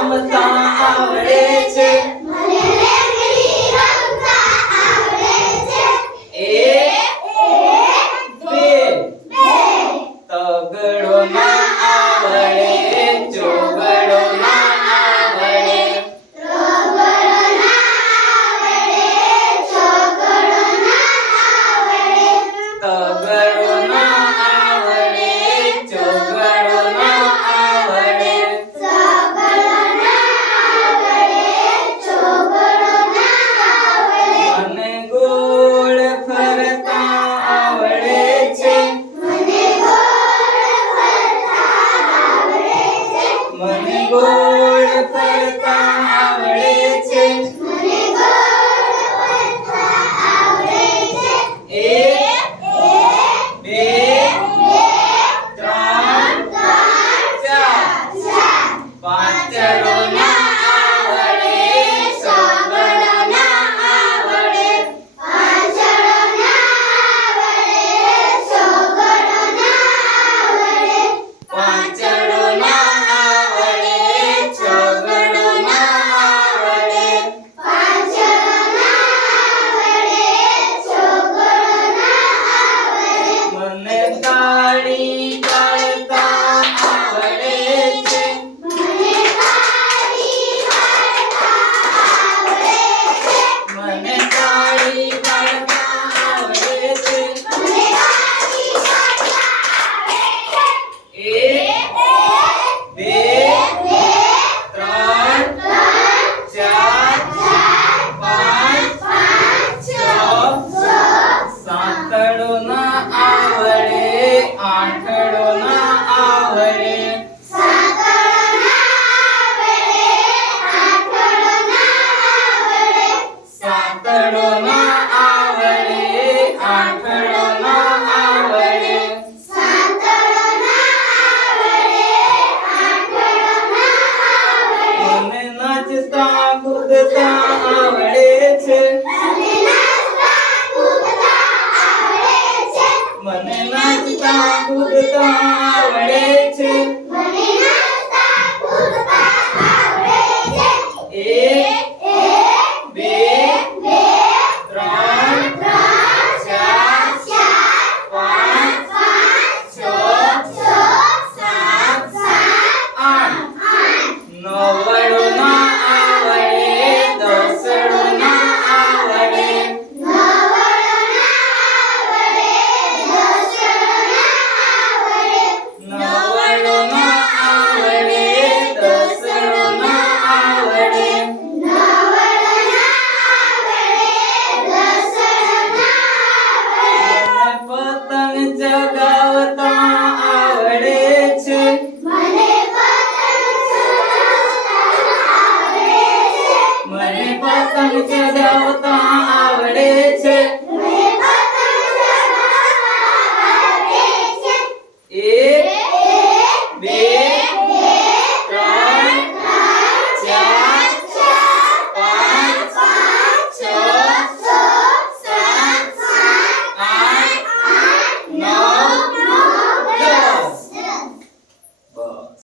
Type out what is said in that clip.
રમતા આવડે છે મને રેંગણી રમતા આવડે છે એક બે તગડો ના આવડે ચોગડો ના આવડે રગડો ના આવડે ચોગડો ના આવડે તગડો ના આવડે ચોગડો ના આવડે સગડો ના આવડે ચોગડો ના આવડે મને ગોળ ફરતા આવડે છે મને ગોળ ફરતા આવડે છે મને ગોળ ફરતા આવડે છે મને ગોળ ફરતા આવડે છે એક બે ત્રણ ચાર પાંચડો ના આવડે સગડો ના આવડે પાંચડો ના આવડે ચોગડો ના આવડે પાંચડો ના આવડે છગડો ના આવડે પાંચડો ના આવડે ચોગડો ના આવડે મને તાળી પાડતા આવડે છે મને તાળી પાડતા આવડે છે મને તાળી પાડતા આવડે છે મને તાળી પાડતા આવડે છે એક બે ત્રણ ચાર પાંચ છ સાતડો ના આવડે આઠડો ના આવડે સાતડો ના આવડે આઠડો ના આવડે સાતડો ના આવડે આઠડો ના આવડે સાતડો ના આવડે આઠડો ના આવડે મને નાચતા કૂદતા આવડે છે